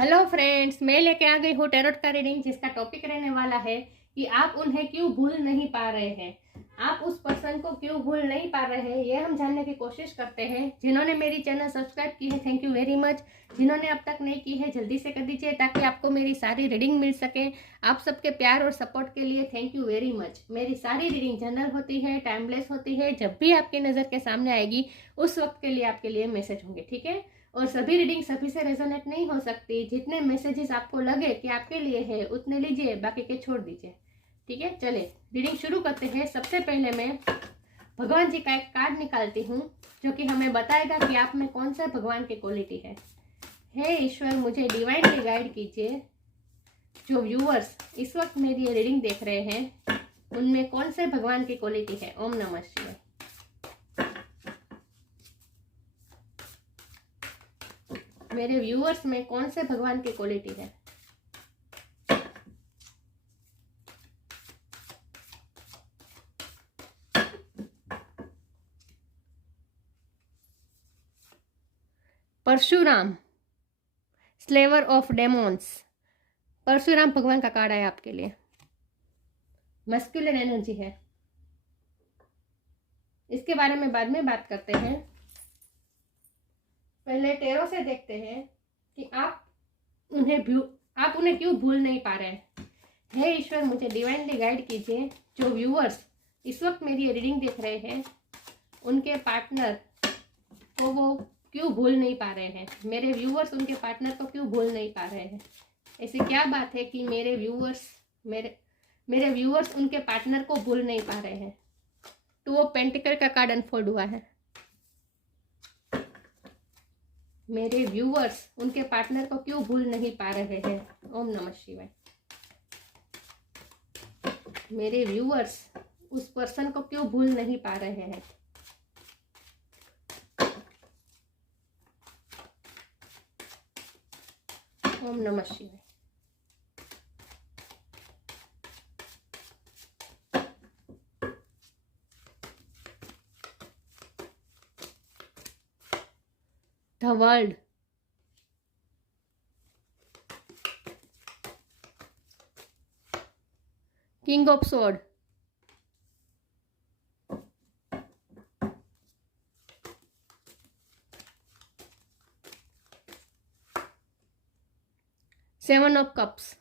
Hello friends, मैं लेके आ गई हूँ टैरोट का रीडिंग, जिसका टॉपिक रहने वाला है कि आप उन्हें क्यों भूल नहीं पा रहे हैं। आप उस पर्सन को क्यों भूल नहीं पा रहे हैं, ये हम जानने की कोशिश करते हैं। जिन्होंने मेरी चैनल सब्सक्राइब की है, थैंक यू वेरी मच। जिन्होंने अब तक नहीं की है, जल्दी से कर दीजिए ताकि आपको मेरी सारी रीडिंग मिल सके। आप सबके प्यार और सपोर्ट के लिए थैंक यू वेरी मच। मेरी सारी रीडिंग जनरल होती है, टाइमलेस होती है। जब भी आपकी नज़र के सामने आएगी उस वक्त के लिए आपके लिए मैसेज होंगे, ठीक है। और सभी रीडिंग सभी से रेजोनेट नहीं हो सकती। जितने मैसेजेस आपको लगे कि आपके लिए है उतने लीजिए, बाकी के छोड़ दीजिए, ठीक है। चले रीडिंग शुरू करते हैं। सबसे पहले मैं भगवान जी का एक कार्ड निकालती हूँ जो कि हमें बताएगा कि आप में कौन सा भगवान की क्वालिटी है। हे ईश्वर, मुझे डिवाइनली गाइड कीजिए। जो व्यूअर्स इस वक्त मेरी ये रीडिंग देख रहे हैं उनमें कौन से भगवान की क्वालिटी है। ओम नमः शिवाय। मेरे व्यूअर्स में कौन से भगवान की क्वालिटी है। Parashuram, slayer of demons. Parashuram भगवान का कार्ड है आपके लिए। मस्कुलिन एनर्जी है, इसके बारे में बाद में बात करते हैं। पहले टेरो से देखते हैं कि आप उन्हें क्यों भूल नहीं पा रहे हैं। हे ईश्वर, मुझे डिवाइनली गाइड कीजिए। जो व्यूअर्स इस वक्त मेरी ये रीडिंग देख रहे हैं उनके पार्टनर को वो क्यों भूल नहीं पा रहे हैं। मेरे व्यूअर्स उनके पार्टनर को क्यों भूल नहीं पा रहे हैं। ऐसी क्या बात है कि मेरे व्यूअर्स उनके पार्टनर को भूल नहीं पा रहे हैं। टू ऑफ पेंटिकल का कार्ड अनफोल्ड हुआ है। मेरे व्यूअर्स उनके पार्टनर को क्यों भूल नहीं पा रहे हैं। ओम नमः शिवाय। मेरे व्यूअर्स उस पर्सन को क्यों भूल नहीं पा रहे हैं। ओम नमः शिवाय। The world, king of sword, seven of cups,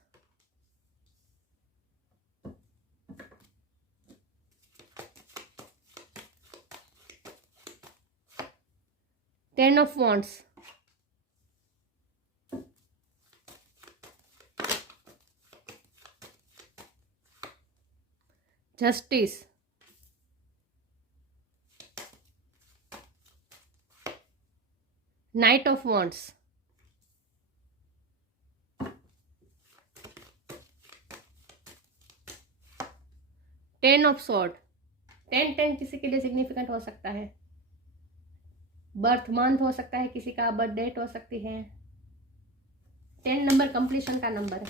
ten of wands, justice, night of wands, ten of sword. 10 किसी के लिए सिग्निफिकेंट हो सकता है। बर्थ मंथ हो सकता है, किसी का बर्थ डेट हो सकती है। 10 नंबर कंप्लीशन का नंबर है।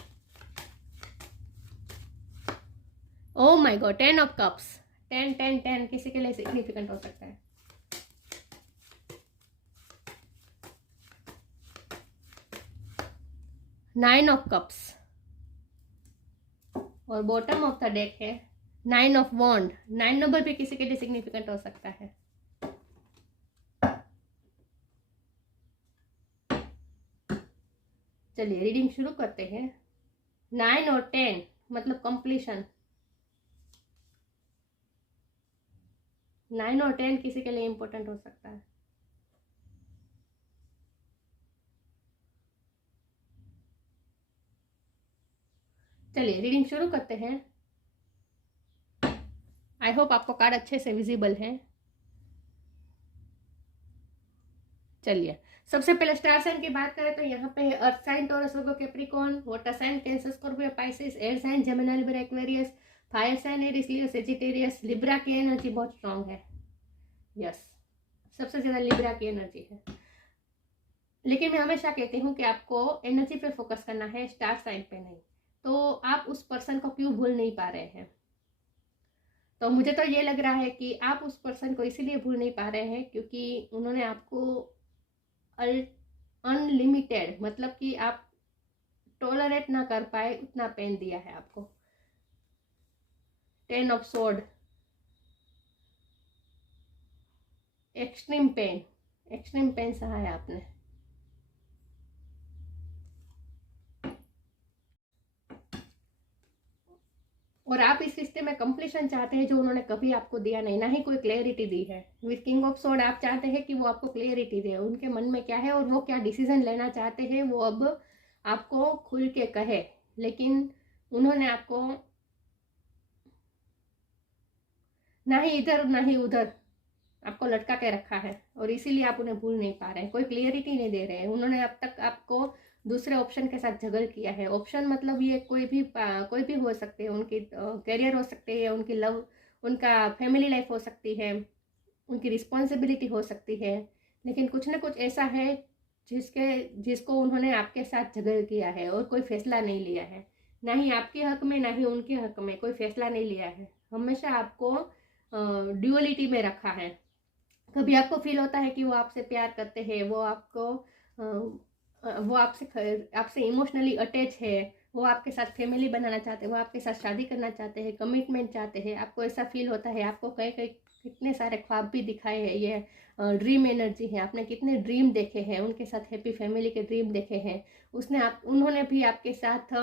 Oh my God, 10 of cups. 10 किसी के लिए सिग्निफिकेंट हो सकता है। नाइन ऑफ कप्स और बॉटम ऑफ द डेक है नाइन ऑफ वॉन्ड। 9 नंबर भी किसी के लिए सिग्निफिकेंट हो सकता है। चलिए रीडिंग शुरू करते हैं। 9 और 10 मतलब कंप्लीशन। 9 और 10 किसी के लिए इंपॉर्टेंट हो सकता है। चलिए रीडिंग शुरू करते हैं। आई होप आपको कार्ड अच्छे से विजिबल है। चलिए सबसे पहले स्टार साइन की बात करें तो यहाँ पे earth sign, Taurus, Virgo, Capricorn, water sign, Cancer, Scorpio, Pisces, air sign, Gemini, Libra, Aquarius, fire sign, Aries, Leo, Sagittarius. Libra की एनर्जी बहुत स्ट्रांग है। यस, सबसे ज्यादा लिब्रा की एनर्जी है। लेकिन मैं हमेशा कहती हूँ कि आपको एनर्जी पे फोकस करना है, स्टार साइन पे नहीं। तो आप उस पर्सन को क्यों भूल नहीं पा रहे हैं। तो मुझे तो ये लग रहा है कि आप उस पर्सन को इसीलिए भूल नहीं पा रहे हैं क्योंकि उन्होंने आपको अनलिमिटेड, मतलब कि आप टॉलरेट ना कर पाए उतना पेन दिया है आपको। 10 ऑफ स्वॉर्ड, एक्सट्रीम पेन सहा है आपने। और आप इस रिश्ते में कंप्लीशन चाहते हैं जो उन्होंने कभी आपको दिया नहीं, ना ही कोई क्लियरिटी दी है। विद किंग ऑफ स्वॉर्ड आप चाहते हैं कि वो आपको क्लियरिटी दे, उनके मन में क्या है और वो क्या डिसीजन लेना चाहते हैं वो अब आपको खुल के कहे। लेकिन उन्होंने आपको ना ही इधर ना ही उधर आपको लटका के रखा है और इसीलिए आप उन्हें भूल नहीं पा रहे हैं, कोई क्लियरिटी नहीं दे रहे हैं। उन्होंने अब तक आपको दूसरे ऑप्शन के साथ झगड़ किया है। ऑप्शन मतलब ये कोई भी हो सकते हैं, उनकी करियर हो सकते हैं, उनकी लव, उनका फैमिली लाइफ हो सकती है, उनकी रिस्पॉन्सिबिलिटी हो सकती है, लेकिन कुछ ना कुछ ऐसा है जिसको उन्होंने आपके साथ झगड़ किया है और कोई फैसला नहीं लिया है, ना ही आपके हक में ना ही उनके हक में कोई फैसला नहीं लिया है। हमेशा आपको ड्यूअलिटी में रखा है। कभी आपको फील होता है कि वो आपसे प्यार करते हैं, वो आपसे इमोशनली अटैच है, वो आपके साथ फैमिली बनाना चाहते हैं, वो आपके साथ शादी करना चाहते हैं, कमिटमेंट चाहते हैं, आपको ऐसा फील होता है। आपको कई कितने सारे ख्वाब भी दिखाए हैं, ये ड्रीम एनर्जी है। आपने कितने ड्रीम देखे हैं, उनके साथ हैप्पी फैमिली के ड्रीम देखे हैं। उन्होंने भी आपके साथ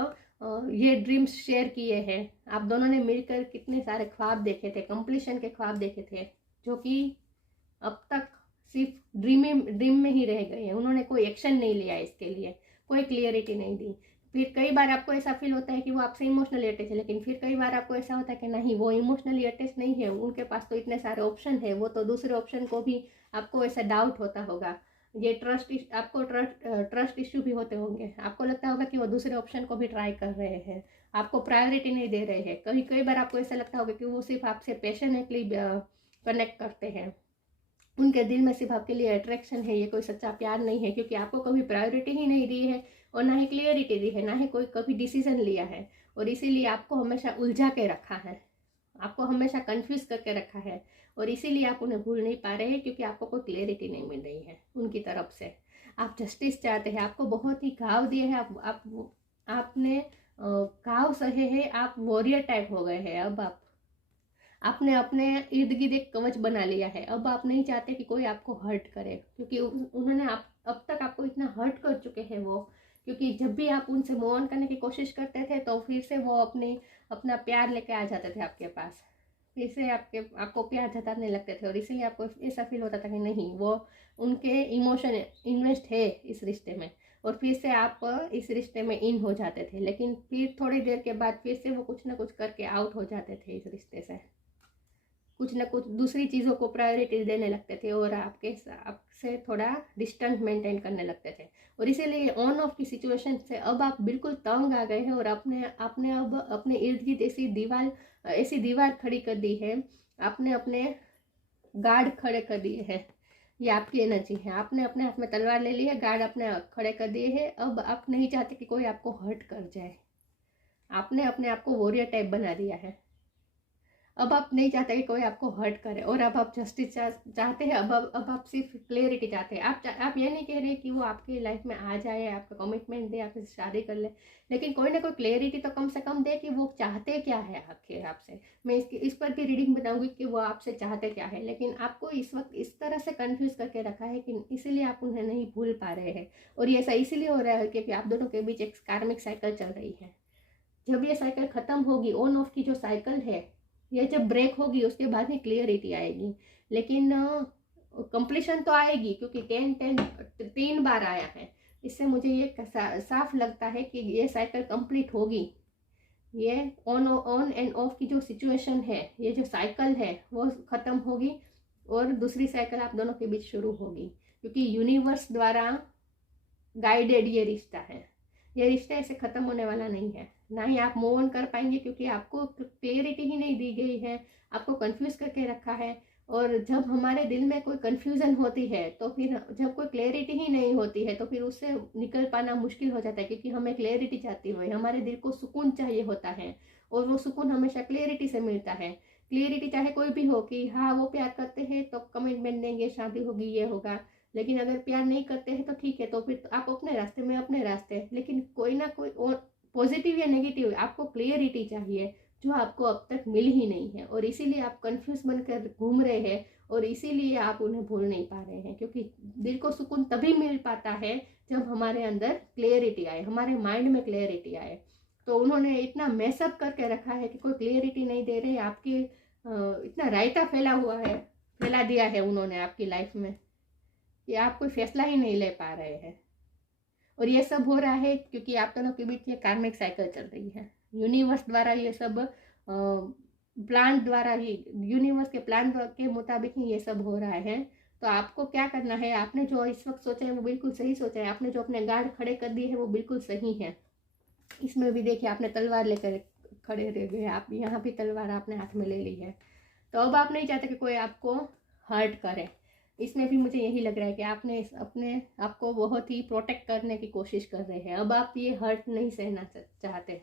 ये ड्रीम्स शेयर किए हैं। आप दोनों ने मिलकर कितने सारे ख्वाब देखे थे, कंप्लीशन के ख्वाब देखे थे, जो कि अब तक सिर्फ ड्रीम में ही रह गए हैं। उन्होंने कोई एक्शन नहीं लिया, इसके लिए कोई क्लियरिटी नहीं दी। फिर कई बार आपको ऐसा फील होता है कि वो आपसे इमोशनली अटैच है, लेकिन फिर कई बार आपको ऐसा होता है कि नहीं, वो इमोशनली अटैच नहीं है, उनके पास तो इतने सारे ऑप्शन है, वो तो दूसरे ऑप्शन को भी, आपको ऐसा डाउट होता होगा। ये ट्रस्ट इश्यू भी होते होंगे। आपको लगता होगा कि वो दूसरे ऑप्शन को भी ट्राई कर रहे हैं, आपको प्रायोरिटी नहीं दे रहे हैं। कई बार आपको ऐसा लगता होगा कि वो सिर्फ आपसे पैशनेटली कनेक्ट करते हैं, उनके दिल में सिर्फ आपके लिए अट्रैक्शन है, ये कोई सच्चा प्यार नहीं है, क्योंकि आपको कभी प्रायोरिटी ही नहीं दी है और ना ही क्लियरिटी दी है, ना ही कोई कभी डिसीजन लिया है। और इसीलिए आपको हमेशा उलझा के रखा है, आपको हमेशा कंफ्यूज करके रखा है, और इसीलिए आप उन्हें भूल नहीं पा रहे हैं, क्योंकि आपको कोई क्लियरिटी नहीं मिल रही है उनकी तरफ से। आप जस्टिस चाहते हैं, आपको बहुत ही घाव दिए हैं, आपने घाव सहे हैं, आप वॉरियर टाइप हो गए हैं। अब आपने अपने इर्द गिर्द एक कवच बना लिया है। अब आप नहीं चाहते कि कोई आपको हर्ट करे, क्योंकि उन्होंने अब तक आपको इतना हर्ट कर चुके हैं वो, क्योंकि जब भी आप उनसे मूव ऑन करने की कोशिश करते थे तो फिर से वो अपना प्यार लेके आ जाते थे आपके पास, फिर से आपको प्यार जताने लगते थे। और इसीलिए आपको ऐसा फील होता था कि नहीं, वो उनके इमोशन इन्वेस्ट है इस रिश्ते में, और फिर से आप इस रिश्ते में इन हो जाते थे। लेकिन फिर थोड़ी देर के बाद फिर से वो कुछ ना कुछ करके आउट हो जाते थे इस रिश्ते से, कुछ ना कुछ दूसरी चीज़ों को प्रायोरिटी देने लगते थे और आपसे थोड़ा डिस्टेंस मेंटेन करने लगते थे। और इसीलिए ऑन ऑफ की सिचुएशन से अब आप बिल्कुल तंग आ गए हैं, और आपने अब अपने इर्द गिर्द ऐसी दीवार खड़ी कर दी है, आपने अपने गार्ड खड़े कर दिए हैं। ये आपकी एनर्जी है, आपने अपने हाथ में तलवार ले ली है, गार्ड अपने खड़े कर दिए हैं। अब आप नहीं चाहते कि कोई आपको हर्ट कर जाए, आपने अपने आप को वॉरियर टाइप बना दिया है। अब आप नहीं चाहते कि कोई आपको हर्ट करे, और अब आप जस्टिस चाहते हैं। अब आप सिर्फ क्लियरिटी चाहते हैं। आप ये नहीं कह रहे कि वो आपकी लाइफ में आ जाए, आपका कमिटमेंट दे, आपसे शादी कर ले, लेकिन कोई ना कोई क्लियरिटी तो कम से कम दे कि वो चाहते क्या है आखिर आपसे। मैं इस पर भी रीडिंग बताऊंगी कि वो आपसे चाहते क्या है, लेकिन आपको इस वक्त इस तरह से कंफ्यूज करके रखा है कि इसीलिए आप उन्हें नहीं भूल पा रहे हैं। और ये ऐसा इसीलिए हो रहा है क्योंकि आप दोनों के बीच एक कार्मिक साइकिल चल रही है। जब ये साइकिल खत्म होगी, ऑन ऑफ की जो साइकिल है, ये जब ब्रेक होगी उसके बाद ही क्लियरिटी आएगी। लेकिन कंप्लीशन तो आएगी, क्योंकि 10 3 बार आया है। इससे मुझे ये साफ लगता है कि ये साइकिल कंप्लीट होगी। ये ऑन एंड ऑफ की जो सिचुएशन है, ये जो साइकिल है वो ख़त्म होगी, और दूसरी साइकिल आप दोनों के बीच शुरू होगी, क्योंकि यूनिवर्स द्वारा गाइडेड ये रिश्ता है। ये रिश्ता ऐसे ख़त्म होने वाला नहीं है, ना ही आप मूव ऑन कर पाएंगे, क्योंकि आपको क्लियरिटी ही नहीं दी गई है, आपको कंफ्यूज करके रखा है। और जब हमारे दिल में कोई कंफ्यूजन होती है, तो फिर जब कोई क्लियरिटी ही नहीं होती है, तो फिर उससे निकल पाना मुश्किल हो जाता है, क्योंकि हमें क्लियरिटी चाहती हुई हमारे दिल को सुकून चाहिए होता है, और वो सुकून हमेशा क्लियरिटी से मिलता है। क्लियरिटी चाहे कोई भी हो कि हाँ वो प्यार करते हैं तो कमिटमेंट देंगे, शादी होगी, ये होगा, लेकिन अगर प्यार नहीं करते हैं तो ठीक है, तो फिर तो आप अपने रास्ते में अपने रास्ते, लेकिन कोई ना कोई और पॉजिटिव या नेगेटिव आपको क्लियरिटी चाहिए, जो आपको अब तक मिल ही नहीं है, और इसीलिए आप कंफ्यूज बनकर घूम रहे हैं, और इसीलिए आप उन्हें भूल नहीं पा रहे हैं। क्योंकि दिल को सुकून तभी मिल पाता है जब हमारे अंदर क्लियरिटी आए, हमारे माइंड में क्लियरिटी आए। तो उन्होंने इतना मैसअप करके रखा है कि कोई क्लियरिटी नहीं दे रहे, आपकी इतना रायता फैला दिया है उन्होंने आपकी लाइफ में कि आप कोई फैसला ही नहीं ले पा रहे हैं। और ये सब हो रहा है क्योंकि आप दोनों के बीच ये कार्मिक साइकिल चल रही है। यूनिवर्स द्वारा ये सब प्लान द्वारा ही, यूनिवर्स के प्लान के मुताबिक ही ये सब हो रहा है। तो आपको क्या करना है, आपने जो इस वक्त सोचा है वो बिल्कुल सही सोचा है, आपने जो अपने गार्ड खड़े कर दिए हैं वो बिल्कुल सही है। इसमें भी देखिए आपने तलवार लेकर खड़े रह गए, आप यहाँ भी तलवार आपने हाथ में ले ली है। तो अब आप नहीं चाहते कि कोई आपको हर्ट करे। इसमें भी मुझे यही लग रहा है कि आपने अपने आपको बहुत ही प्रोटेक्ट करने की कोशिश कर रहे हैं। अब आप ये हर्ट नहीं सहना चाहते,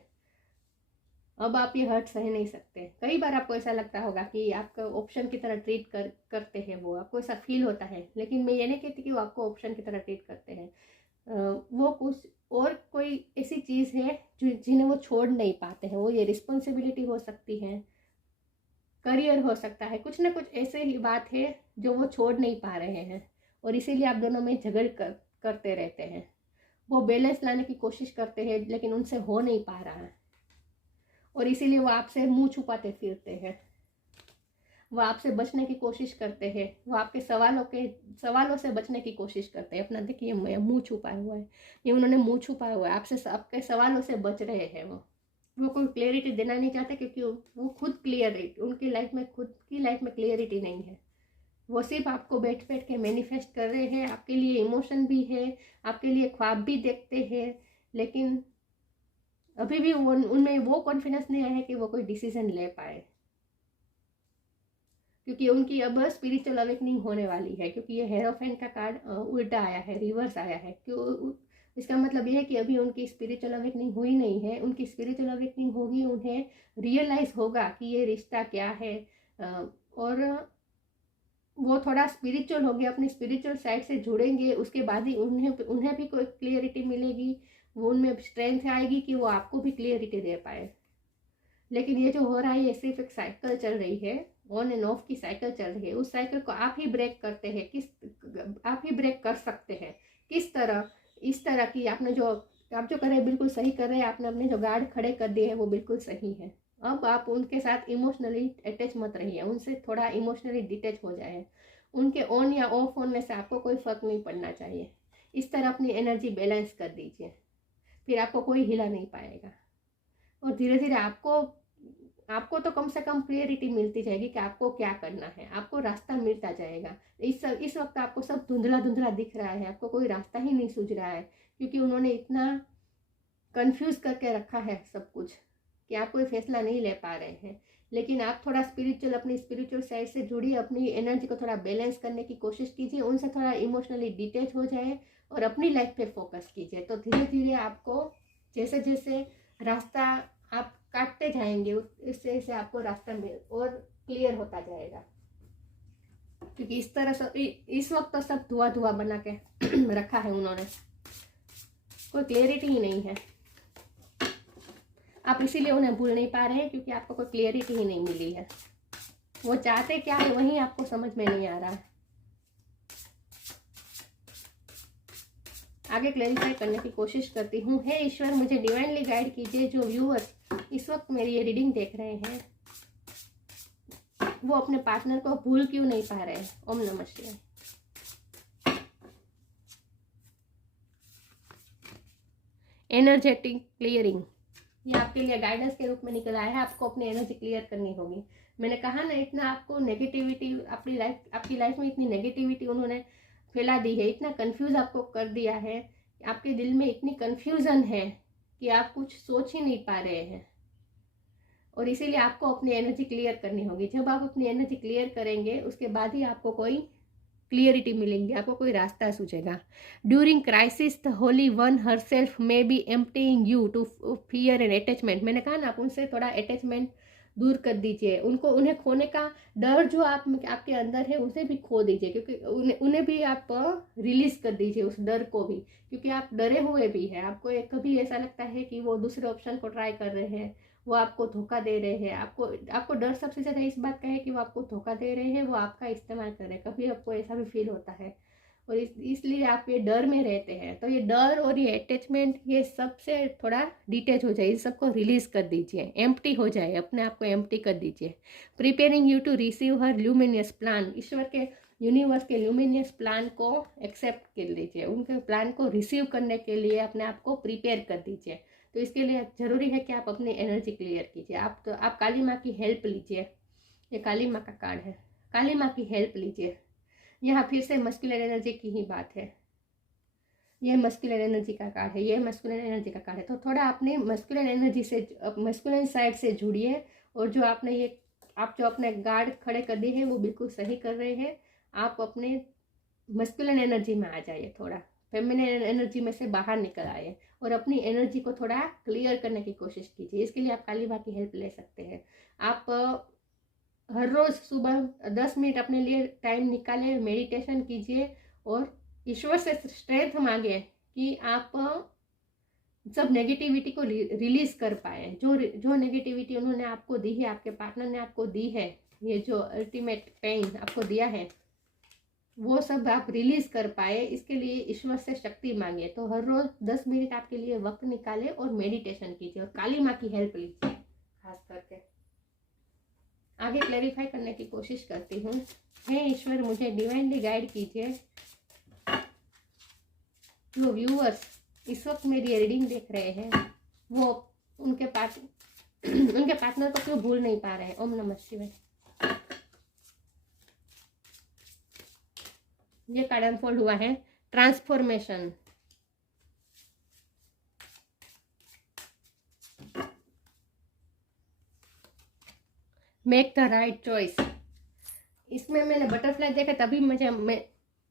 अब आप ये हर्ट सह नहीं सकते। कई बार आपको ऐसा लगता होगा कि आपका ऑप्शन की तरह ट्रीट करते हैं वो, आपको ऐसा फील होता है, लेकिन मैं ये नहीं कहती कि वो आपको ऑप्शन की तरह ट्रीट करते हैं। वो कुछ और कोई ऐसी चीज़ है जिन्हें वो छोड़ नहीं पाते हैं। वो ये रिस्पॉन्सिबिलिटी हो सकती है, करियर हो सकता है, कुछ ना कुछ ऐसे ही बात है जो वो छोड़ नहीं पा रहे हैं, और इसीलिए आप दोनों में झगड़ करते रहते हैं। वो बैलेंस लाने की कोशिश करते हैं लेकिन उनसे हो नहीं पा रहा है, और इसीलिए वो आपसे मुंह छुपाते फिरते हैं, वो आपसे बचने की कोशिश करते हैं, वो आपके सवालों से बचने की कोशिश करते हैं। अपना देखिए मुंह छुपाया हुआ है, ये उन्होंने मुंह छुपाया हुआ है, आपसे आपके सवालों से बच रहे हैं। वो कोई क्लियरिटी देना नहीं चाहते क्योंकि वो खुद क्लियर है, उनकी लाइफ में खुद की लाइफ में क्लियरिटी नहीं है। वो सिर्फ आपको बैठ के मैनिफेस्ट कर रहे हैं, आपके लिए इमोशन भी है, आपके लिए ख्वाब भी देखते हैं, लेकिन अभी भी उनमें वो कॉन्फिडेंस नहीं आया है कि वो कोई डिसीजन ले पाए, क्योंकि उनकी अब स्पिरिचुअल अवेकनिंग होने वाली है। क्योंकि ये हेरोफेंट का कार्ड उल्टा आया है, रिवर्स आया है, क्यों? इसका मतलब ये है कि अभी उनकी स्पिरिचुअल अवेकनिंग हुई नहीं है। उनकी स्पिरिचुअल अवेकनिंग होगी, उन्हें रियलाइज होगा कि ये रिश्ता क्या है, और वो थोड़ा स्पिरिचुअल हो गया, अपनी स्पिरिचुअल साइड से जुड़ेंगे, उसके बाद ही उन्हें भी कोई क्लियरिटी मिलेगी, वो उनमें स्ट्रेंथ आएगी कि वो आपको भी क्लियरिटी दे पाए। लेकिन ये जो हो रहा है ये सिर्फ एक साइकिल चल रही है, ऑन एंड ऑफ की साइकिल चल रही है। उस साइकिल को आप ही ब्रेक करते हैं, आप ही ब्रेक कर सकते हैं। किस तरह? इस तरह की आप जो कर रहे हैं बिल्कुल सही कर रहे हैं, आपने अपने जो गार्ड खड़े कर दिए हैं वो बिल्कुल सही है। अब आप उनके साथ इमोशनली अटैच मत रहिए, उनसे थोड़ा इमोशनली डिटैच हो जाए। उनके ऑन या ऑफ होने से आपको कोई फर्क नहीं पड़ना चाहिए। इस तरह अपनी एनर्जी बैलेंस कर दीजिए, फिर आपको कोई हिला नहीं पाएगा, और धीरे धीरे आपको तो कम से कम क्लियरिटी मिलती जाएगी कि आपको क्या करना है, आपको रास्ता मिलता जाएगा। इस वक्त आपको सब धुंधला धुंधला दिख रहा है, आपको कोई रास्ता ही नहीं सूझ रहा है, क्योंकि उन्होंने इतना कंफ्यूज करके रखा है सब कुछ कि आप कोई फैसला नहीं ले पा रहे हैं। लेकिन आप थोड़ा अपनी स्पिरिचुअल साइड से जुड़िए, अपनी एनर्जी को थोड़ा बैलेंस करने की कोशिश कीजिए, उनसे थोड़ा इमोशनली डिटैच हो जाए और अपनी लाइफ पे फोकस कीजिए। तो धीरे धीरे आपको जैसे जैसे रास्ता आप काटते जाएंगे इससे आपको रास्ता और क्लियर होता जाएगा। क्योंकि इस तरह से इस वक्त तो सब धुआं बना के रखा है उन्होंने, कोई क्लियरिटी ही नहीं है। आप इसीलिए उन्हें भूल नहीं पा रहे हैं क्योंकि आपको कोई क्लियरिटी ही नहीं मिली है। वो चाहते क्या है वही आपको समझ में नहीं आ रहा है। आगे क्लैरिफाई करने की कोशिश करती हूँ। हे ईश्वर, मुझे डिवाइनली गाइड कीजिए। जो व्यूअर्स इस वक्त मेरी ये रीडिंग देख रहे हैं वो अपने पार्टनर को भूल क्यों नहीं पा रहे हैं। ओम नमः शिवाय। एनर्जेटिक क्लियरिंग, ये आपके लिए गाइडेंस के रूप में निकल आया है। आपको अपनी एनर्जी क्लियर करनी होगी। मैंने कहा ना, इतना आपको नेगेटिविटी आपकी लाइफ में इतनी नेगेटिविटी उन्होंने फैला दी है, इतना कंफ्यूज आपको कर दिया है, आपके दिल में इतनी कंफ्यूजन है कि आप कुछ सोच ही नहीं पा रहे हैं। और इसीलिए आपको अपनी एनर्जी क्लियर करनी होगी। जब आप अपनी एनर्जी क्लियर करेंगे उसके बाद ही आपको कोई क्लियरिटी मिलेंगी, आपको कोई रास्ता सूझेगा। During crisis the holy one herself may be emptying you to fear and attachment. मैंने कहा ना, आप उनसे थोड़ा अटैचमेंट दूर कर दीजिए। उन्हें खोने का डर जो आपके अंदर है उसे भी खो दीजिए, क्योंकि उन्हें भी आप रिलीज कर दीजिए, उस डर को भी, क्योंकि आप डरे हुए भी हैं। आपको कभी ऐसा लगता है कि वो दूसरे ऑप्शन को ट्राई कर रहे हैं, वो आपको धोखा दे रहे हैं। आपको डर सबसे ज़्यादा इस बात का है कि वो आपको धोखा दे रहे हैं, वो आपका इस्तेमाल कर रहे हैं। कभी आपको ऐसा भी फील होता है और इसलिए आप ये डर में रहते हैं। तो ये डर और ये अटैचमेंट, ये सबसे थोड़ा डिटेच हो जाए, इस सबको रिलीज कर दीजिए, एम्प्टी हो जाए, अपने आप को एम्प्टी कर दीजिए। Preparing you to receive her luminous plan, ईश्वर के, यूनिवर्स के ल्यूमिनियस प्लान को एक्सेप्ट कर लीजिए, उनके प्लान को रिसीव करने के लिए अपने आप को प्रिपेयर कर दीजिए। तो इसके लिए जरूरी है कि आप अपनी एनर्जी क्लियर कीजिए। आप काली माँ की हेल्प लीजिए। ये काली माँ का कार्ड है, काली माँ की हेल्प लीजिए। यहाँ फिर से मस्कुलर एनर्जी की ही बात है, ये मस्कुलर एनर्जी का कार्ड है, ये मस्कुलर एनर्जी का कार्ड है। तो थोड़ा अपने मस्कुलर एनर्जी से, मस्कुलर साइड से जुड़िए, और जो अपने गार्ड खड़े कर दिए हैं वो बिल्कुल सही कर रहे हैं। आप अपने मस्कुलर एनर्जी में आ जाइए, थोड़ा फेमिनिन एनर्जी में से बाहर निकल आए और अपनी एनर्जी को थोड़ा क्लियर करने की कोशिश कीजिए। इसके लिए आप काली माँ की हेल्प ले सकते हैं। आप हर रोज़ सुबह 10 मिनट अपने लिए टाइम निकालें, मेडिटेशन कीजिए और ईश्वर से स्ट्रेंथ मांगे कि आप सब नेगेटिविटी को रिलीज कर पाए। जो नेगेटिविटी उन्होंने आपको दी है, आपके पार्टनर ने आपको दी है, ये जो अल्टीमेट पेन आपको दिया है, वो सब आप रिलीज कर पाए। इसके लिए ईश्वर से शक्ति मांगिए। तो हर रोज 10 मिनट आपके लिए वक्त निकाले और मेडिटेशन कीजिए और काली माँ की हेल्प लीजिए खास करके। आगे क्लैरिफाई करने की कोशिश करती हूँ। हे ईश्वर, मुझे डिवाइनली गाइड कीजिए। जो व्यूअर्स इस वक्त मेरी रीडिंग देख रहे हैं, वो उनके पार्टनर को क्यों भूल नहीं पा रहे हैं। ओम नमः शिवाय। ये कार्ड अनफोल्ड हुआ है, transformation. Make the right choice. इसमें मैंने बटरफ्लाई देखा, तभी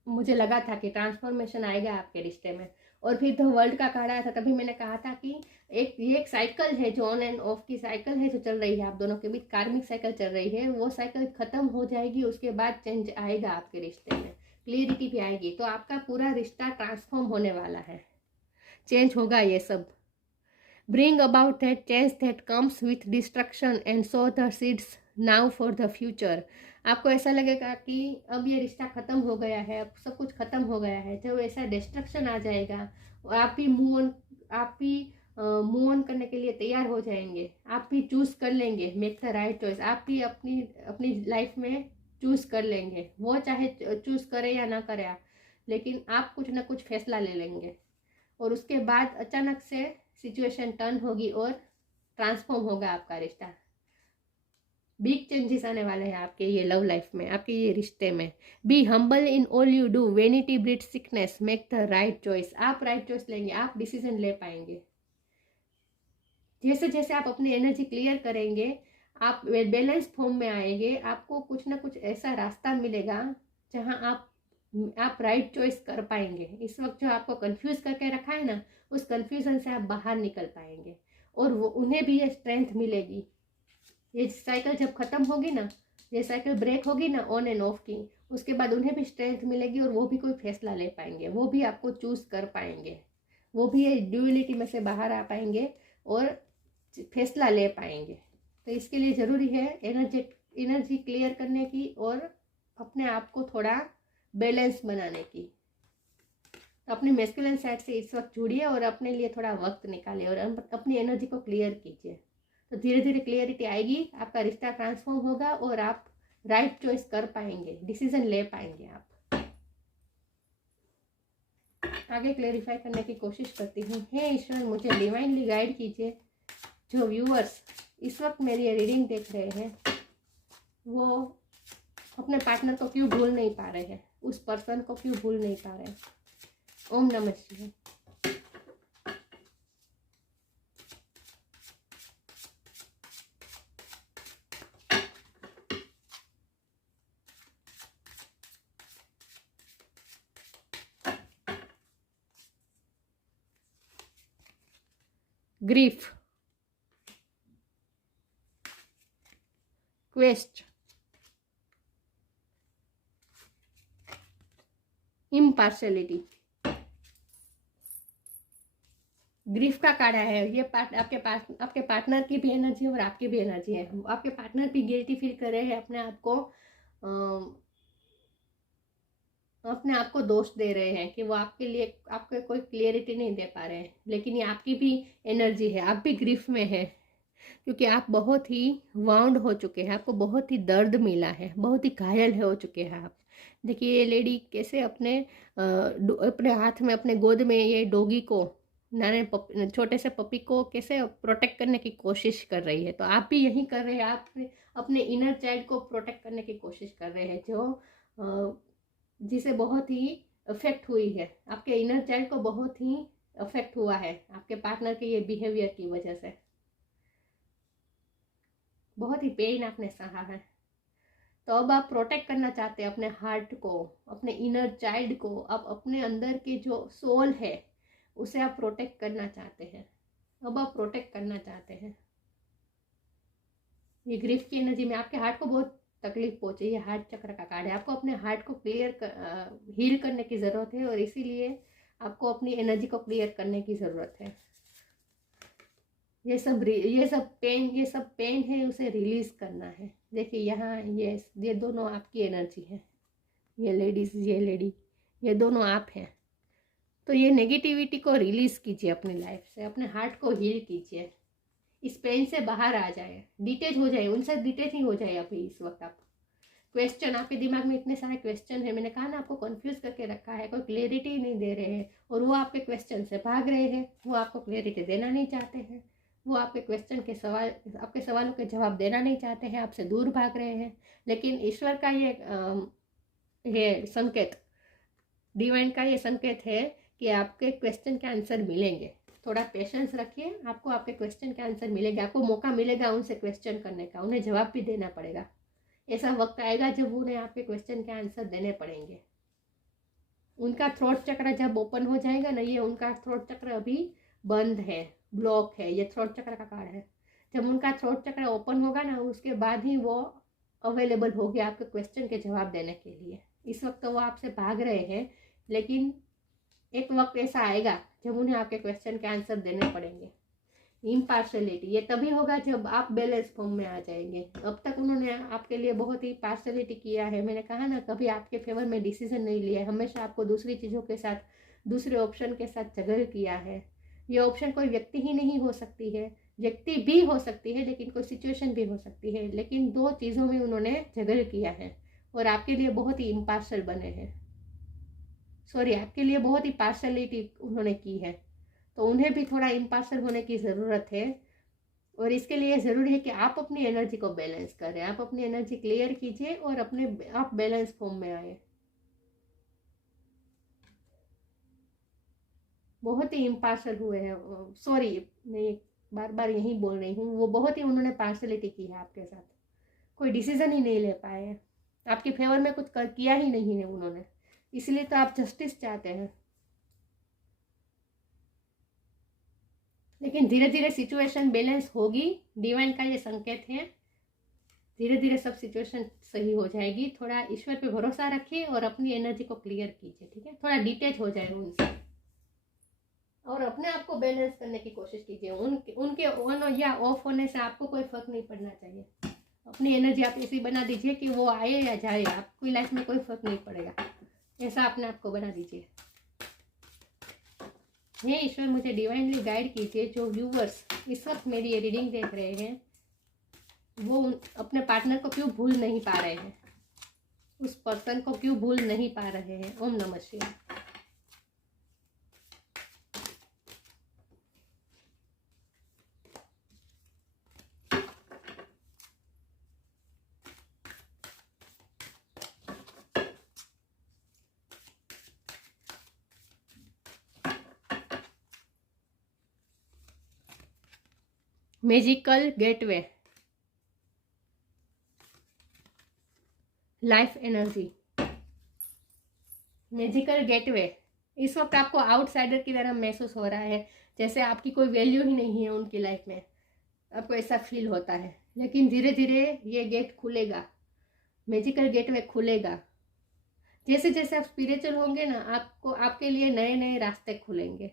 मुझे लगा था कि ट्रांसफॉर्मेशन आएगा आपके रिश्ते में। और फिर तो वर्ल्ड का कार्ड आया था, तभी मैंने कहा था कि ये एक साइकिल है, जो ऑन एंड ऑफ की साइकिल है, जो चल रही है आप दोनों के बीच, कार्मिक साइकिल चल रही है। वो साइकिल खत्म हो जाएगी, उसके बाद चेंज आएगा आपके रिश्ते में, क्लियरिटी भी आएगी। तो आपका पूरा रिश्ता ट्रांसफॉर्म होने वाला है, चेंज होगा ये सब। Bring about that change that comes with destruction and so the seeds now for the future. आपको ऐसा लगेगा कि अब ये रिश्ता खत्म हो गया है, अब सब कुछ खत्म हो गया है। जब ऐसा डिस्ट्रक्शन आ जाएगा, आप भी मूव ऑन करने के लिए तैयार हो जाएंगे। आप भी चूज कर लेंगे, मेक द राइट चॉइस। आप भी अपनी लाइफ में चूज कर लेंगे। वो चाहे चूज करे या ना करे आप, लेकिन आप कुछ ना कुछ फैसला ले लेंगे। और उसके बाद अचानक से सिचुएशन टर्न होगी और ट्रांसफॉर्म होगा आपका रिश्ता। बिग चेंजेस आने वाले हैं आपके ये लव लाइफ में, आपके ये रिश्ते में। Be humble in all you do, vanity breeds sickness, make the right choice. आप राइट चॉइस लेंगे, आप डिसीजन ले पाएंगे। जैसे जैसे आप अपनी एनर्जी क्लियर करेंगे, आप बैलेंस फॉर्म में आएंगे। आपको कुछ ना कुछ ऐसा रास्ता मिलेगा जहां आप राइट चॉइस कर पाएंगे। इस वक्त जो आपको कंफ्यूज करके रखा है ना, उस कंफ्यूजन से आप बाहर निकल पाएंगे और वो उन्हें भी ये स्ट्रेंथ मिलेगी। ये साइकिल जब खत्म होगी ना, ये साइकिल ब्रेक होगी ना ऑन एंड ऑफ की, उसके बाद उन्हें भी स्ट्रेंथ मिलेगी और वो भी कोई फैसला ले पाएंगे, वो भी आपको चूज कर पाएंगे, वो भी ये ड्यूअलिटी में से बाहर आ पाएंगे और फैसला ले पाएंगे। तो इसके लिए ज़रूरी है एनर्जी क्लियर करने की और अपने आप को थोड़ा बैलेंस बनाने की। तो अपने मैस्कुलिन साइड से इस वक्त जुड़िए और अपने लिए थोड़ा वक्त निकालिए और अपनी एनर्जी को क्लियर कीजिए। तो धीरे धीरे क्लियरिटी आएगी, आपका रिश्ता ट्रांसफॉर्म होगा और आप राइट चॉइस कर पाएंगे, डिसीजन ले पाएंगे आप। आगे क्लेरिफाई करने की कोशिश करती हूँ। हे ईश्वर, मुझे डिवाइनली गाइड कीजिए। जो व्यूअर्स इस वक्त मेरी रीडिंग देख रहे हैं, वो अपने पार्टनर को क्यों भूल नहीं पा रहे हैं, उस पर्सन को क्यों भूल नहीं पा रहे हैं। ओम नमः शिवाय। ग्रीफ, क्वेस्ट, इम्पार्शलिटी, ग्रीफ का कार्ड है। ये आपके पार्टनर की भी एनर्जी है और आपकी भी एनर्जी है। आपके पार्टनर भी गिल्टी फील कर रहे हैं, अपने आप को दोष दे रहे हैं कि वो आपके लिए आपको कोई क्लियरिटी नहीं दे पा रहे हैं, लेकिन ये आपकी भी एनर्जी है। आप भी ग्रीफ में है क्योंकि आप बहुत ही वाउंड हो चुके हैं, आपको बहुत ही दर्द मिला है, बहुत ही घायल हो चुके हैं आप। देखिए ये लेडी कैसे अपने हाथ में, अपने गोद में ये डॉगी को, छोटे से पपी को कैसे प्रोटेक्ट करने की कोशिश कर रही है। तो आप भी यही कर रहे हैं, आप अपने इनर चाइल्ड को प्रोटेक्ट करने की कोशिश कर रहे हैं, जो जिसे बहुत ही अफेक्ट हुई है। आपके इनर चाइल्ड को बहुत ही अफेक्ट हुआ है आपके पार्टनर के ये बिहेवियर की वजह से। बहुत ही पेन आपने सहा है। तो अब आप प्रोटेक्ट करना चाहते हैं अपने हार्ट को, अपने इनर चाइल्ड को। आप अपने अंदर की जो सोल है उसे आप प्रोटेक्ट करना चाहते हैं। अब आप प्रोटेक्ट करना चाहते हैं। ये ग्रीफ की एनर्जी में आपके हार्ट को बहुत तकलीफ पहुंची। ये हार्ट चक्र का कार्ड है। आपको अपने हार्ट को हील करने की ज़रूरत है और इसीलिए आपको अपनी एनर्जी को क्लियर करने की ज़रूरत है। ये सब पेन है, उसे रिलीज करना है। देखिए यहाँ ये दोनों आपकी एनर्जी है। ये लेडी, ये दोनों आप हैं। तो ये नेगेटिविटी को रिलीज कीजिए अपनी लाइफ से, अपने हार्ट को हील कीजिए, इस पेन से बाहर आ जाए, डिटेच हो जाए, उनसे डिटेच ही हो जाए। अभी इस वक्त आप क्वेश्चन, आपके दिमाग में इतने सारे क्वेश्चन है, मैंने कहा ना आपको कंफ्यूज करके रखा है, कोई क्लियरिटी नहीं दे रहे हैं और वो आपके क्वेश्चन से भाग रहे हैं। वो आपको क्लियरिटी देना नहीं चाहते हैं, वो आपके क्वेश्चन के आपके सवालों के जवाब देना नहीं चाहते हैं, आपसे दूर भाग रहे हैं। लेकिन ईश्वर का ये संकेत, डिवाइन का ये संकेत है कि आपके क्वेश्चन के आंसर मिलेंगे। थोड़ा पेशेंस रखिए, आपको आपके क्वेश्चन के आंसर मिलेंगे। आपको मौका मिलेगा उनसे क्वेश्चन करने का, उन्हें जवाब भी देना पड़ेगा। ऐसा वक्त आएगा जब उन्हें आपके क्वेश्चन के आंसर देने पड़ेंगे। उनका थ्रोट चक्र जब ओपन हो जाएगा ना, ये उनका थ्रोट चक्र अभी बंद है, ब्लॉक है। ये थ्रोट चक्र का कार्ड है। जब उनका थ्रोट चक्र ओपन होगा ना, उसके बाद ही वो अवेलेबल होगी आपके क्वेश्चन के जवाब देने के लिए। इस वक्त तो वो आपसे भाग रहे हैं, लेकिन एक वक्त ऐसा आएगा जब उन्हें आपके क्वेश्चन के आंसर देने पड़ेंगे। इम्पार्शलिटी ये तभी होगा जब आप बैलेंस फॉर्म में आ जाएंगे। अब तक उन्होंने आपके लिए बहुत ही पार्शलिटी किया है। मैंने कहा ना, कभी आपके फेवर में डिसीजन नहीं लिया है, हमेशा आपको दूसरी चीज़ों के साथ, दूसरे ऑप्शन के साथ जगल किया है। ये ऑप्शन कोई व्यक्ति ही नहीं हो सकती है, व्यक्ति भी हो सकती है, लेकिन कोई सिचुएशन भी हो सकती है। लेकिन दो चीज़ों में उन्होंने जगल किया है और आपके लिए बहुत ही इम्पार्शल बने हैं। सॉरी, आपके लिए बहुत ही पार्शलिटी उन्होंने की है। तो उन्हें भी थोड़ा इम्पार्शल होने की ज़रूरत है और इसके लिए ज़रूरी है कि आप अपनी एनर्जी को बैलेंस करें। आप अपनी एनर्जी क्लियर कीजिए और आप बैलेंस फॉर्म में आए। बहुत ही इम्पार्शल हुए हैं। सॉरी, मैं बार बार यही बोल रही हूँ, वो बहुत ही उन्होंने पार्शलिटी की है आपके साथ। कोई डिसीजन ही नहीं ले पाए हैं, आपके फेवर में कुछ किया ही नहीं है उन्होंने, इसलिए तो आप जस्टिस चाहते हैं। लेकिन धीरे धीरे सिचुएशन बैलेंस होगी, डिवाइन का ये संकेत है। धीरे धीरे सब सिचुएशन सही हो जाएगी। थोड़ा ईश्वर पे भरोसा रखिए और अपनी एनर्जी को क्लियर कीजिए, ठीक है। थोड़ा डिटेच हो जाए उनसे और अपने आप को बैलेंस करने की कोशिश कीजिए। उनके ऑन या ऑफ होने से आपको कोई फर्क नहीं पड़ना चाहिए। अपनी एनर्जी आप ऐसी बना दीजिए कि वो आए या जाए, आपकी लाइफ में कोई फर्क नहीं पड़ेगा। ऐसा अपने आप को बना दीजिए। हे ईश्वर, मुझे डिवाइनली गाइड कीजिए। जो व्यूवर्स इस वक्त मेरी ये रीडिंग देख रहे हैं, वो अपने पार्टनर को क्यों भूल नहीं पा रहे हैं, उस पर्सन को क्यों भूल नहीं पा रहे हैं। ओम नमः शिवाय। Magical gateway, life energy. Magical gateway, इस वक्त आपको आउटसाइडर की तरह महसूस हो रहा है, जैसे आपकी कोई वैल्यू ही नहीं है उनकी लाइफ में। आपको ऐसा फील होता है, लेकिन धीरे धीरे ये गेट खुलेगा, मैजिकल गेटवे खुलेगा। जैसे जैसे आप स्पिरिचुअल होंगे ना, आपको आपके लिए नए नए रास्ते खुलेंगे।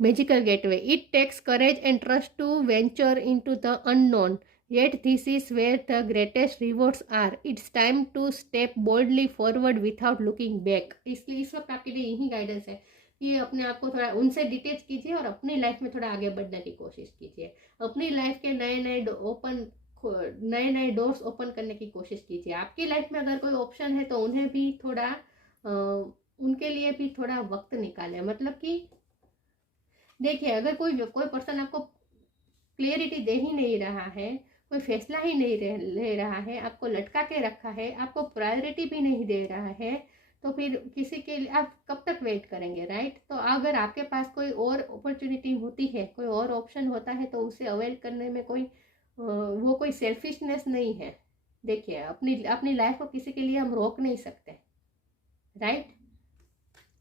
Magical gateway, it takes courage and trust to venture into the unknown, yet this is where the greatest rewards are. It's time to step boldly forward without looking back. इसलिए इस वक्त आपके लिए यही गाइडेंस है कि अपने आप को थोड़ा उनसे डिटेच कीजिए और अपनी लाइफ में थोड़ा आगे बढ़ने की कोशिश कीजिए। अपनी लाइफ के नए नए डोर्स ओपन करने की कोशिश कीजिए। आपकी लाइफ में अगर कोई ऑप्शन है तो उन्हें भी थोड़ा उनके लिए भी थोड़ा वक्त निकालें। मतलब कि देखिए, अगर कोई पर्सन आपको क्लियरिटी दे ही नहीं रहा है, कोई फैसला ही नहीं ले रहा है, आपको लटका के रखा है, आपको प्रायोरिटी भी नहीं दे रहा है, तो फिर किसी के लिए आप कब तक वेट करेंगे, राइट? तो अगर आपके पास कोई और अपॉर्चुनिटी होती है, कोई और ऑप्शन होता है, तो उसे अवेल करने में वो कोई सेल्फिशनेस नहीं है। देखिए, अपनी लाइफ को किसी के लिए हम रोक नहीं सकते, राइट?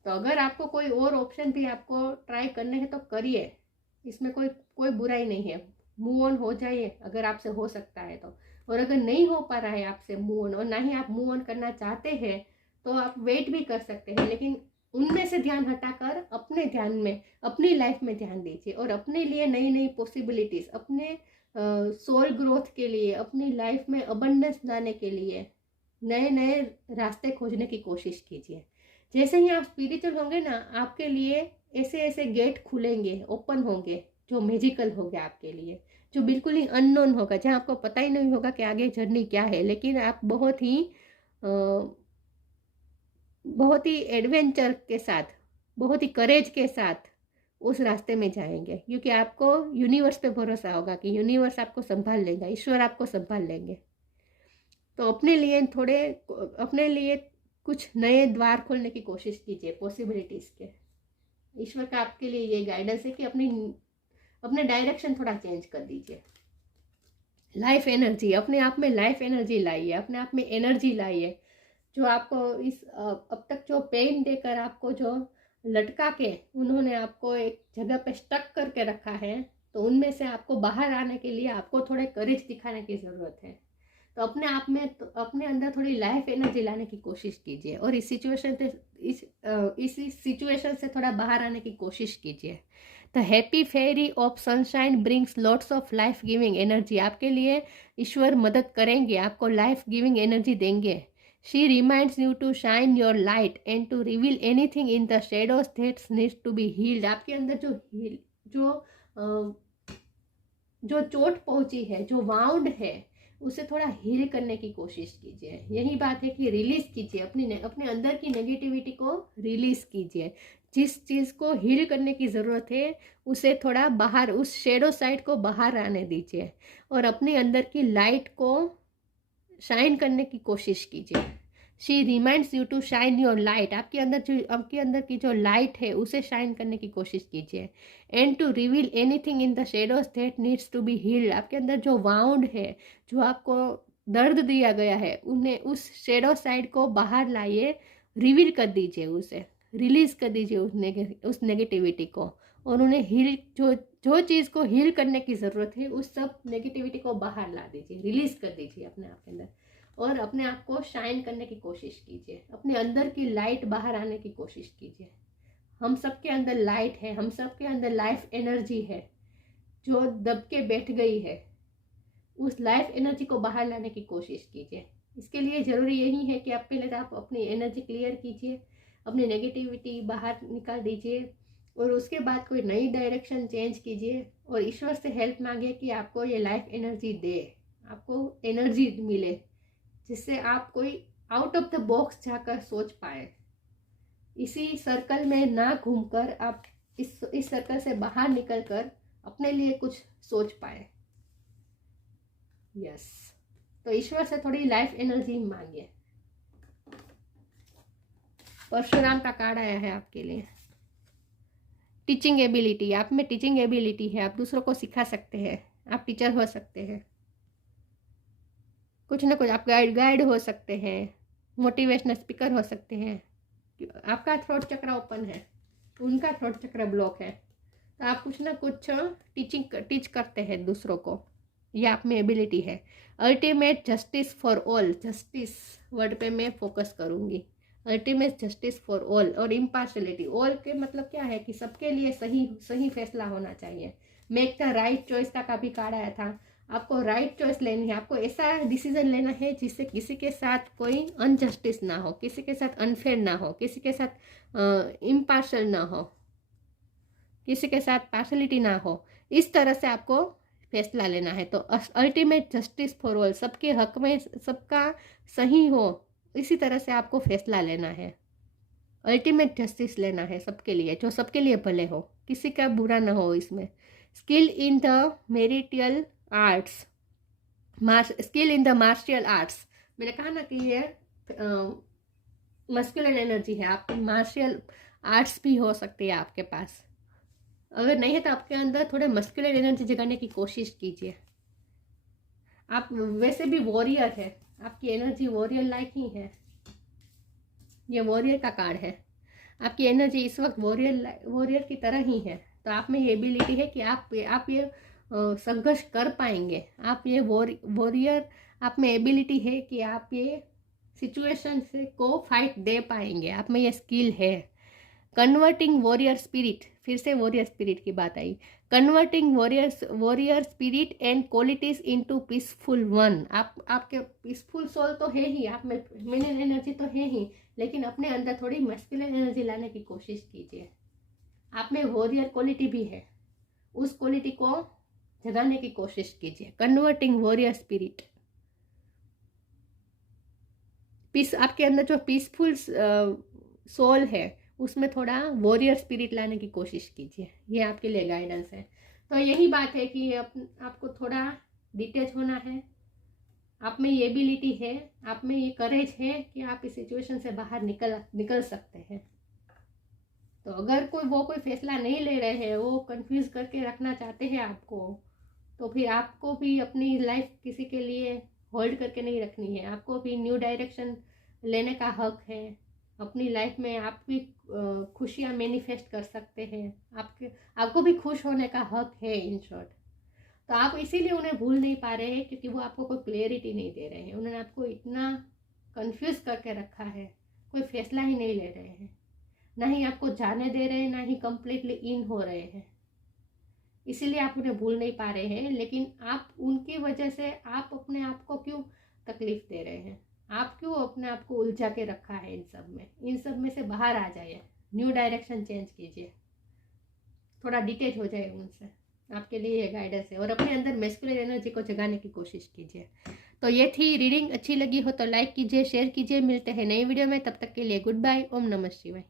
तो अगर आपको कोई और ऑप्शन भी आपको ट्राई करने हैं तो करिए, इसमें कोई बुराई नहीं है। मूव ऑन हो जाइए अगर आपसे हो सकता है तो। और अगर नहीं हो पा रहा है आपसे मूव ऑन, और ना ही आप मूव ऑन करना चाहते हैं, तो आप वेट भी कर सकते हैं, लेकिन उनमें से ध्यान हटाकर अपने ध्यान में, अपनी लाइफ में ध्यान दीजिए और अपने लिए नई नई पॉसिबिलिटीज, अपने सोल ग्रोथ के लिए, अपनी लाइफ में अबंडेंस लाने के लिए नए नए रास्ते खोजने की कोशिश कीजिए। जैसे ही आप स्पिरिचुअल होंगे ना, आपके लिए ऐसे ऐसे गेट खुलेंगे, ओपन होंगे, जो मैजिकल हो गया आपके लिए, जो बिल्कुल ही अननोन होगा, जहाँ आपको पता ही नहीं होगा कि आगे जर्नी क्या है, लेकिन आप बहुत ही एडवेंचर के साथ, बहुत ही करेज के साथ उस रास्ते में जाएंगे, क्योंकि आपको यूनिवर्स पे भरोसा होगा कि यूनिवर्स आपको संभाल लेगा, ईश्वर आपको संभाल लेंगे। तो अपने लिए कुछ नए द्वार खोलने की कोशिश कीजिए, पॉसिबिलिटीज के। ईश्वर का आपके लिए ये गाइडेंस है कि अपने डायरेक्शन थोड़ा चेंज कर दीजिए। लाइफ एनर्जी, अपने आप में लाइफ एनर्जी लाइए, अपने आप में एनर्जी लाइए। जो आपको अब तक जो पेन देकर, आपको जो लटका के उन्होंने आपको एक जगह पे स्टक करके रखा है, तो उनमें से आपको बाहर आने के लिए आपको थोड़े करेज दिखाने की ज़रूरत है। तो अपने आप में अपने अंदर थोड़ी लाइफ एनर्जी लाने की कोशिश कीजिए और इस सिचुएशन से थोड़ा बाहर आने की कोशिश कीजिए। The happy fairy of sunshine brings lots of life giving energy. आपके लिए ईश्वर मदद करेंगे, आपको लाइफ गिविंग एनर्जी देंगे। She reminds you to shine your light and to reveal anything in the shadows that needs to be healed. आपके अंदर जो चोट पहुंची है, जो वाउंड है, उसे थोड़ा हील करने की कोशिश कीजिए। यही बात है कि रिलीज कीजिए, अपने अंदर की नेगेटिविटी को रिलीज कीजिए। जिस चीज़ को हील करने की ज़रूरत है, उसे थोड़ा बाहर, उस शेडो साइड को बाहर आने दीजिए और अपने अंदर की लाइट को शाइन करने की कोशिश कीजिए। She reminds you to shine your light. आपके अंदर की जो लाइट है, उसे शाइन करने की कोशिश कीजिए। And to reveal anything in the shadows that needs to be healed. आपके अंदर जो वाउंड है, जो आपको दर्द दिया गया है, उन्हें, उस शेडो साइड को बाहर लाइए, रिवील कर दीजिए, उसे रिलीज कर दीजिए उस नेगेटिविटी को, और उन्हें हील, जो चीज़ को हील करने की ज़रूरत है, उस सब नेगेटिविटी को बाहर ला दीजिए, रिलीज कर दीजिए अपने आप के अंदर, और अपने आप को शाइन करने की कोशिश कीजिए। अपने अंदर की लाइट बाहर आने की कोशिश कीजिए। हम सबके अंदर लाइट है, हम सबके अंदर लाइफ एनर्जी है जो दब के बैठ गई है। उस लाइफ एनर्जी को बाहर लाने की कोशिश कीजिए। इसके लिए ज़रूरी यही है कि आप पहले आप अपनी एनर्जी क्लियर कीजिए, अपनी नेगेटिविटी बाहर निकाल दीजिए, और उसके बाद कोई नई डायरेक्शन चेंज कीजिए और ईश्वर से हेल्प मांगिए कि आपको ये लाइफ एनर्जी दे, आपको एनर्जी मिले, जिससे आप कोई आउट ऑफ द बॉक्स जाकर सोच पाए। इसी सर्कल में ना घूमकर आप इस सर्कल से बाहर निकलकर अपने लिए कुछ सोच पाए। यस, तो ईश्वर से थोड़ी लाइफ एनर्जी मांगिए। परशुराम का कार्ड आया है आपके लिए। टीचिंग एबिलिटी, आप में टीचिंग एबिलिटी है, आप दूसरों को सिखा सकते हैं, आप टीचर हो सकते हैं, कुछ ना कुछ आप गाइड हो सकते हैं, मोटिवेशनल स्पीकर हो सकते हैं। आपका थ्रोट चक्र ओपन है, उनका थ्रोट चक्र ब्लॉक है, तो आप कुछ ना कुछ टीच करते हैं दूसरों को, ये आप में एबिलिटी है। Ultimate justice for all, justice word पे मैं फोकस करूँगी। अल्टीमेट जस्टिस फॉर ऑल और इम्पार्शलिटी, ऑल के मतलब क्या है कि सबके लिए सही सही फैसला होना चाहिए। मेक द राइट चॉइस का काफ़ी कार्ड आया था। आपको राइट चॉइस लेनी है, आपको ऐसा डिसीजन लेना है जिससे किसी के साथ कोई अनजस्टिस ना हो, किसी के साथ अनफेयर ना हो, किसी के साथ इम्पार्शल ना हो, किसी के साथ पार्शलिटी ना हो। इस तरह से आपको फैसला लेना है। तो अल्टीमेट जस्टिस फॉर ऑल, सबके हक में सबका सही हो, इसी तरह से आपको फैसला लेना है। अल्टीमेट जस्टिस लेना है सबके लिए, जो सबके लिए भले हो, किसी का बुरा ना हो इसमें। Skill in the marital arts, skill in the martial arts, मैंने कहा ना कि ये मस्कुलिन एनर्जी है। आप मार्शियल आर्ट्स भी हो सकती है आपके पास। अगर नहीं है तो आपके अंदर थोड़े मस्कुलिन एनर्जी जगाने की कोशिश कीजिए। आप वैसे भी वॉरियर है, आपकी एनर्जी वॉरियर लाइक ही है। ये वॉरियर का कार्ड है। आपकी एनर्जी इस वक्त वॉरियर की तरह ही है। तो आप में ये एबिलिटी है कि आप ये संघर्ष कर पाएंगे। आप ये वॉरियर, आप में एबिलिटी है कि आप ये सिचुएशन से को फाइट दे पाएंगे। आप में ये स्किल है। कन्वर्टिंग वॉरियर स्पिरिट, फिर से वॉरियर स्पिरिट की बात आई। Converting warrior spirit and qualities into peaceful one. आपके पीसफुल सोल तो है ही, आप में फेमिनिन एनर्जी तो है ही, लेकिन अपने अंदर थोड़ी मैस्कुलिन एनर्जी लाने की कोशिश कीजिए। आप में वॉरियर क्वालिटी भी है, उस क्वालिटी को जगाने की कोशिश कीजिए। कन्वर्टिंग वॉरियर स्पिरिट, पीस, आपके अंदर जो पीसफुल सोल है उसमें थोड़ा वॉरियर स्पिरिट लाने की कोशिश कीजिए। ये आपके लिए गाइडेंस है। तो यही बात है कि आपको थोड़ा डिटेच होना है। आप में ये एबिलिटी है, आप में ये करेज है कि आप इस सिचुएशन से बाहर निकल सकते हैं। तो अगर कोई फैसला नहीं ले रहे हैं, वो कंफ्यूज करके रखना चाहते हैं आपको, तो फिर आपको भी अपनी लाइफ किसी के लिए होल्ड करके नहीं रखनी है। आपको भी न्यू डायरेक्शन लेने का हक है। अपनी लाइफ में आप भी खुशियाँ मैनिफेस्ट कर सकते हैं। आपको भी खुश होने का हक है इन शॉर्ट। तो आप इसीलिए उन्हें भूल नहीं पा रहे हैं क्योंकि वो आपको कोई क्लियरिटी नहीं दे रहे हैं। उन्होंने आपको इतना कंफ्यूज करके रखा है, कोई फैसला ही नहीं ले रहे हैं, ना ही आपको जाने दे रहे हैं, ना ही कंप्लीटली इन हो रहे हैं। इसीलिए आप उन्हें भूल नहीं पा रहे हैं। लेकिन आप उनकी वजह से आप अपने आप को क्यों तकलीफ दे रहे हैं? आप क्यों अपने आप को उलझा के रखा है इन सब में से बाहर आ जाइए। न्यू डायरेक्शन चेंज कीजिए, थोड़ा डिटेच हो जाए उनसे। आपके लिए ये गाइडेंस है। और अपने अंदर मैस्कुलिन एनर्जी को जगाने की कोशिश कीजिए। तो ये थी रीडिंग। अच्छी लगी हो तो लाइक कीजिए, शेयर कीजिए। मिलते हैं नई वीडियो में, तब तक के लिए गुड बाय। ओम नमः शिवाय।